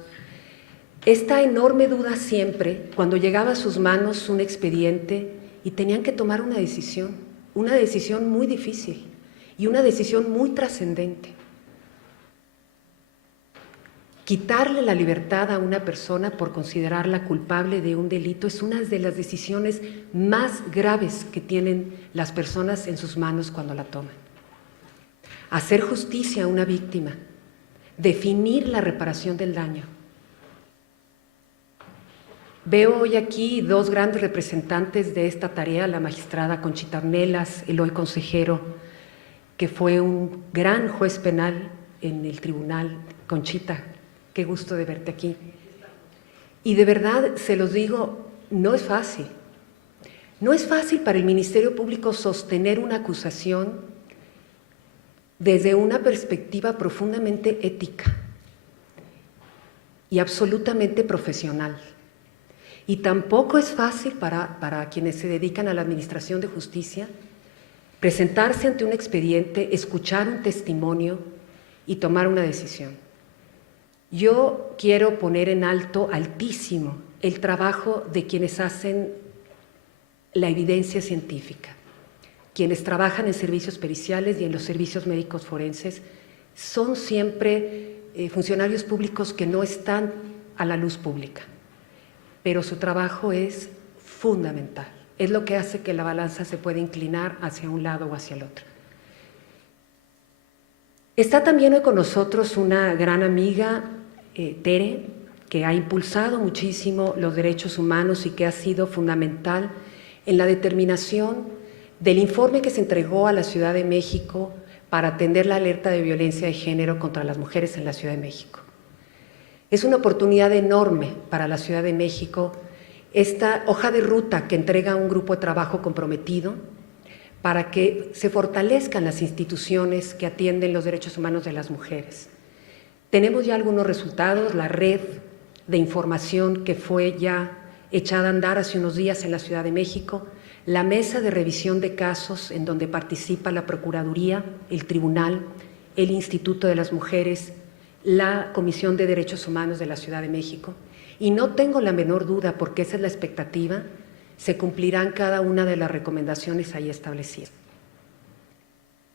esta enorme duda siempre cuando llegaba a sus manos un expediente y tenían que tomar una decisión muy difícil y una decisión muy trascendente. Quitarle la libertad a una persona por considerarla culpable de un delito es una de las decisiones más graves que tienen las personas en sus manos cuando la toman. Hacer justicia a una víctima, definir la reparación del daño. Veo hoy aquí 2 grandes representantes de esta tarea, la magistrada Conchita Ornelas, el hoy consejero, que fue un gran juez penal, en el tribunal. Conchita, qué gusto de verte aquí. Y de verdad, se los digo, no es fácil. No es fácil para el Ministerio Público sostener una acusación desde una perspectiva profundamente ética y absolutamente profesional. Y tampoco es fácil para quienes se dedican a la administración de justicia presentarse ante un expediente, escuchar un testimonio y tomar una decisión. Yo quiero poner en alto, altísimo, el trabajo de quienes hacen la evidencia científica, quienes trabajan en servicios periciales y en los servicios médicos forenses. Son siempre funcionarios públicos que no están a la luz pública, pero su trabajo es fundamental. Es lo que hace que la balanza se pueda inclinar hacia un lado o hacia el otro. Está también hoy con nosotros una gran amiga, Tere, que ha impulsado muchísimo los derechos humanos y que ha sido fundamental en la determinación del informe que se entregó a la Ciudad de México para atender la alerta de violencia de género contra las mujeres en la Ciudad de México. Es una oportunidad enorme para la Ciudad de México esta hoja de ruta que entrega un grupo de trabajo comprometido para que se fortalezcan las instituciones que atienden los derechos humanos de las mujeres. Tenemos ya algunos resultados, la red de información que fue ya echada a andar hace unos días en la Ciudad de México, la mesa de revisión de casos en donde participa la Procuraduría, el Tribunal, el Instituto de las Mujeres, la Comisión de Derechos Humanos de la Ciudad de México. Y no tengo la menor duda, porque esa es la expectativa, se cumplirán cada una de las recomendaciones ahí establecidas.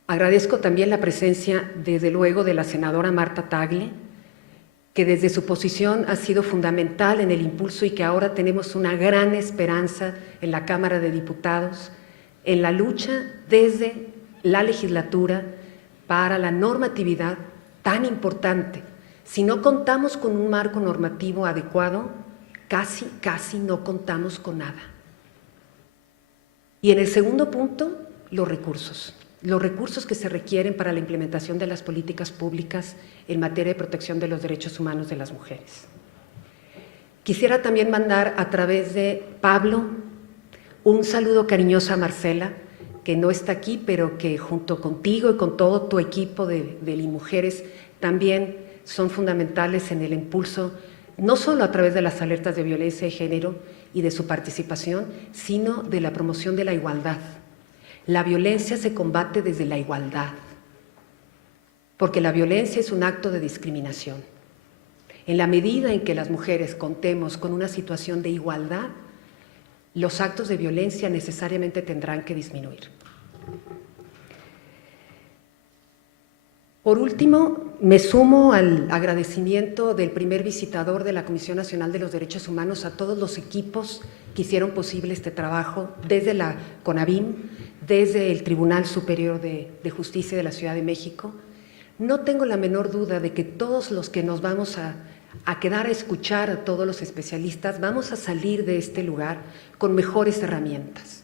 Agradezco también la presencia, desde luego, de la senadora Marta Tagle, que desde su posición ha sido fundamental en el impulso y que ahora tenemos una gran esperanza en la Cámara de Diputados, en la lucha desde la legislatura para la normatividad tan importante. Si no contamos con un marco normativo adecuado, casi no contamos con nada. Y en el segundo punto, los recursos que se requieren para la implementación de las políticas públicas en materia de protección de los derechos humanos de las mujeres. Quisiera también mandar a través de Pablo un saludo cariñoso a Marcela, que no está aquí, pero que junto contigo y con todo tu equipo de Limujeres también son fundamentales en el impulso, no solo a través de las alertas de violencia de género y de su participación, sino de la promoción de la igualdad. La violencia se combate desde la igualdad, porque la violencia es un acto de discriminación. En la medida en que las mujeres contemos con una situación de igualdad, los actos de violencia necesariamente tendrán que disminuir. Por último, me sumo al agradecimiento del primer visitador de la Comisión Nacional de los Derechos Humanos a todos los equipos que hicieron posible este trabajo, desde la CONAVIM, desde el Tribunal Superior de Justicia de la Ciudad de México. No tengo la menor duda de que todos los que nos vamos a quedar a escuchar a todos los especialistas, vamos a salir de este lugar con mejores herramientas.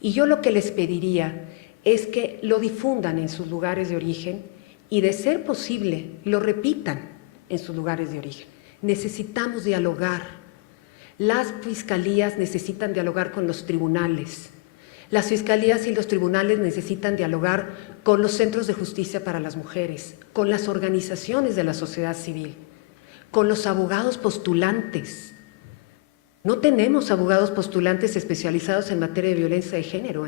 Y yo lo que les pediría es que lo difundan en sus lugares de origen y, de ser posible, lo repitan en sus lugares de origen. Necesitamos dialogar. Las fiscalías necesitan dialogar con los tribunales. Las fiscalías y los tribunales necesitan dialogar con los centros de justicia para las mujeres, con las organizaciones de la sociedad civil, con los abogados postulantes. No tenemos abogados postulantes especializados en materia de violencia de género,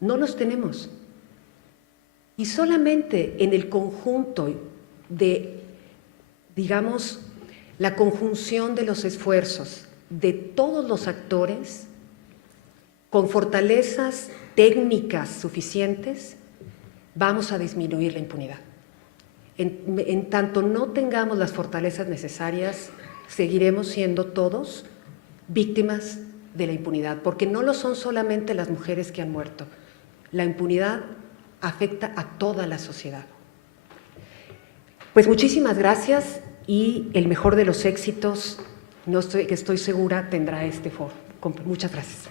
no los tenemos. Y solamente en el conjunto de, digamos, la conjunción de los esfuerzos de todos los actores, con fortalezas técnicas suficientes, vamos a disminuir la impunidad. En tanto no tengamos las fortalezas necesarias, seguiremos siendo todos víctimas de la impunidad, porque no lo son solamente las mujeres que han muerto. La impunidad afecta a toda la sociedad. Pues muchísimas gracias y el mejor de los éxitos, que estoy segura tendrá este foro. Muchas gracias.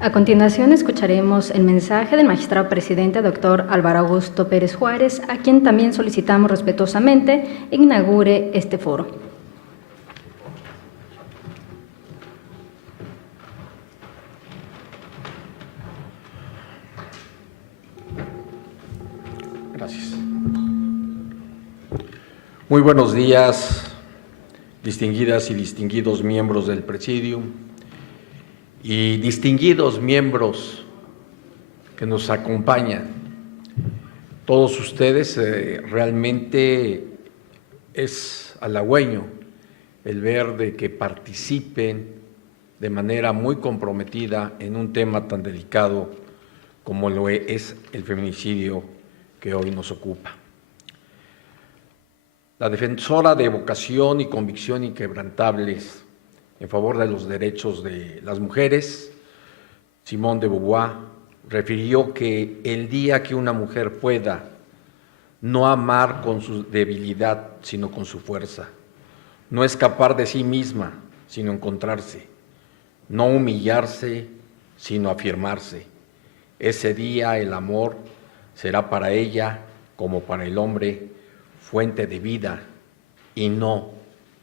A continuación escucharemos el mensaje del magistrado presidente, doctor Álvaro Augusto Pérez Juárez, a quien también solicitamos respetuosamente inaugure este foro. Gracias. Muy buenos días, distinguidas y distinguidos miembros del Presidium y distinguidos miembros que nos acompañan. Todos ustedes, realmente es halagüeño el ver de que participen de manera muy comprometida en un tema tan delicado como lo es el feminicidio que hoy nos ocupa. La defensora de vocación y convicción inquebrantables en favor de los derechos de las mujeres, Simone de Beauvoir, refirió que el día que una mujer pueda no amar con su debilidad, sino con su fuerza, no escapar de sí misma, sino encontrarse, no humillarse, sino afirmarse, ese día el amor será para ella, como para el hombre, fuente de vida y no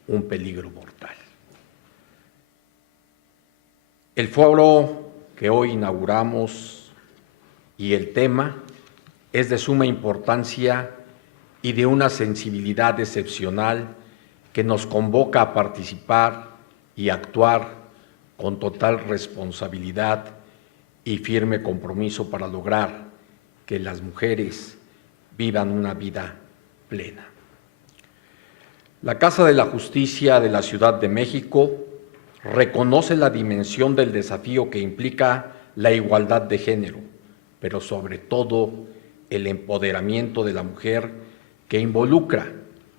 un peligro mortal. El foro que hoy inauguramos y el tema es de suma importancia y de una sensibilidad excepcional que nos convoca a participar y actuar con total responsabilidad y firme compromiso para lograr que las mujeres vivan una vida plena. La Casa de la Justicia de la Ciudad de México reconoce la dimensión del desafío que implica la igualdad de género, pero sobre todo el empoderamiento de la mujer que involucra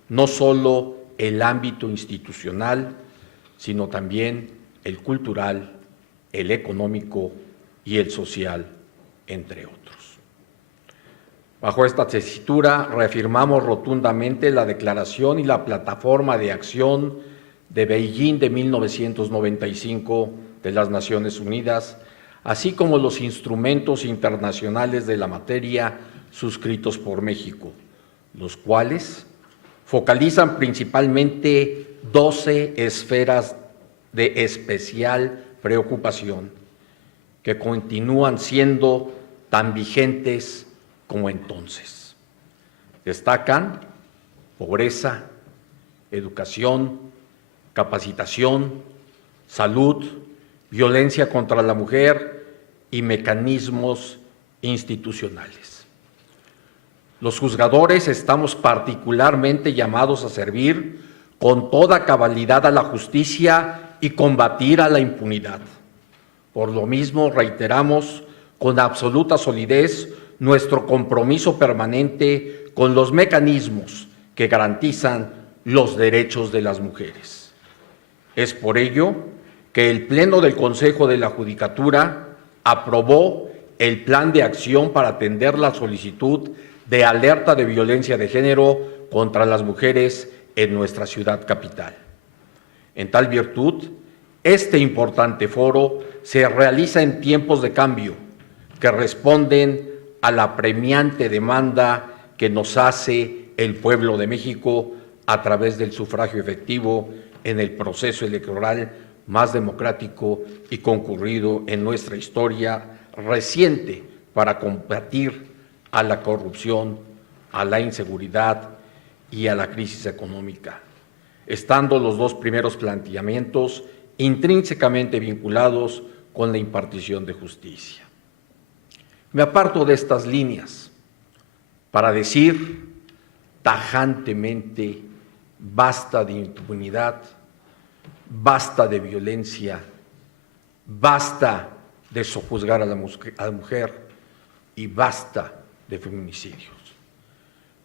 no solo el ámbito institucional, sino también el cultural, el económico y el social, entre otros. Bajo esta tesitura, reafirmamos rotundamente la Declaración y la Plataforma de Acción de Beijing de 1995 de las Naciones Unidas, así como los instrumentos internacionales de la materia suscritos por México, los cuales focalizan principalmente 12 esferas de especial preocupación que continúan siendo tan vigentes como entonces. Destacan pobreza, educación, capacitación, salud, violencia contra la mujer y mecanismos institucionales. Los juzgadores estamos particularmente llamados a servir con toda cabalidad a la justicia y combatir a la impunidad. Por lo mismo, reiteramos con absoluta solidez nuestro compromiso permanente con los mecanismos que garantizan los derechos de las mujeres. Es por ello que el Pleno del Consejo de la Judicatura aprobó el Plan de Acción para atender la solicitud de alerta de violencia de género contra las mujeres en nuestra ciudad capital. En tal virtud, este importante foro se realiza en tiempos de cambio que responden a la apremiante demanda que nos hace el pueblo de México a través del sufragio efectivo en el proceso electoral más democrático y concurrido en nuestra historia reciente para combatir a la corrupción, a la inseguridad y a la crisis económica, estando los dos primeros planteamientos intrínsecamente vinculados con la impartición de justicia. Me aparto de estas líneas para decir tajantemente: basta de impunidad, basta de violencia, basta de sojuzgar a la mujer y basta de feminicidios.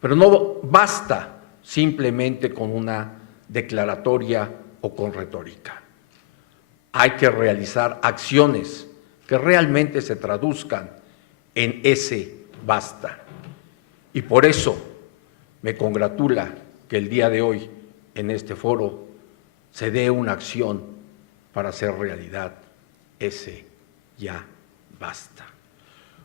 Pero no basta simplemente con una declaratoria o con retórica. Hay que realizar acciones que realmente se traduzcan en ese basta. Y por eso me congratula que el día de hoy, en este foro, se dé una acción para hacer realidad ese ya basta.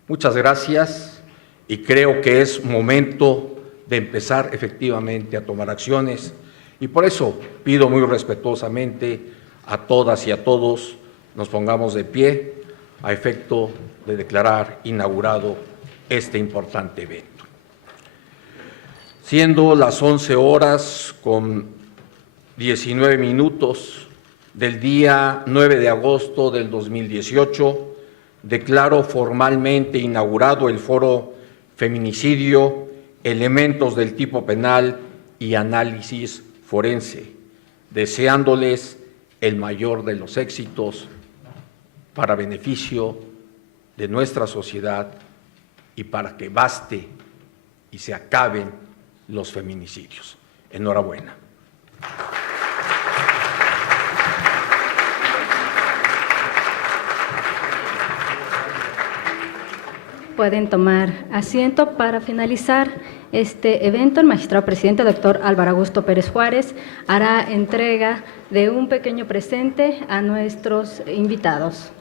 Muchas gracias y creo que es momento de empezar efectivamente a tomar acciones y por eso pido muy respetuosamente a todas y a todos nos pongamos de pie a efecto de declarar inaugurado este importante evento. Siendo las 11:19 del día 9 de agosto del 2018, declaro formalmente inaugurado el Foro Feminicidio, Elementos del Tipo Penal y Análisis Forense, deseándoles el mayor de los éxitos para beneficio de nuestra sociedad y para que baste y se acaben los feminicidios. Enhorabuena. Pueden tomar asiento. Para finalizar este evento, el magistrado presidente, doctor Álvaro Augusto Pérez Juárez, hará entrega de un pequeño presente a nuestros invitados.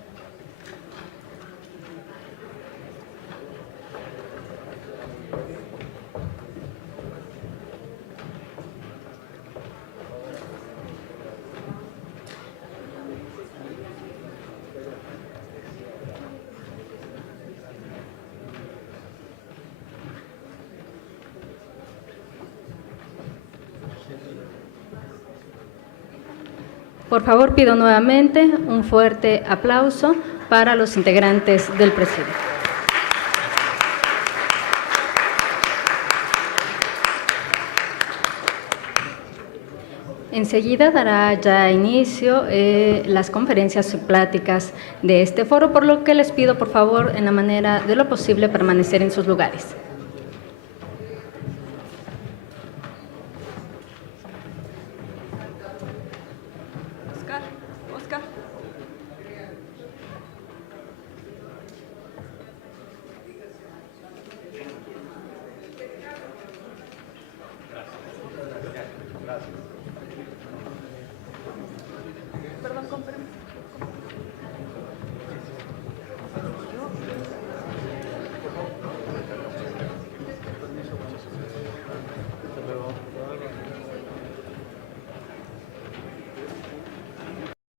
Por favor, pido nuevamente un fuerte aplauso para los integrantes del presidio. Enseguida dará ya inicio las conferencias y pláticas de este foro, por lo que les pido, por favor, en la manera de lo posible, permanecer en sus lugares. Oscar. Gracias.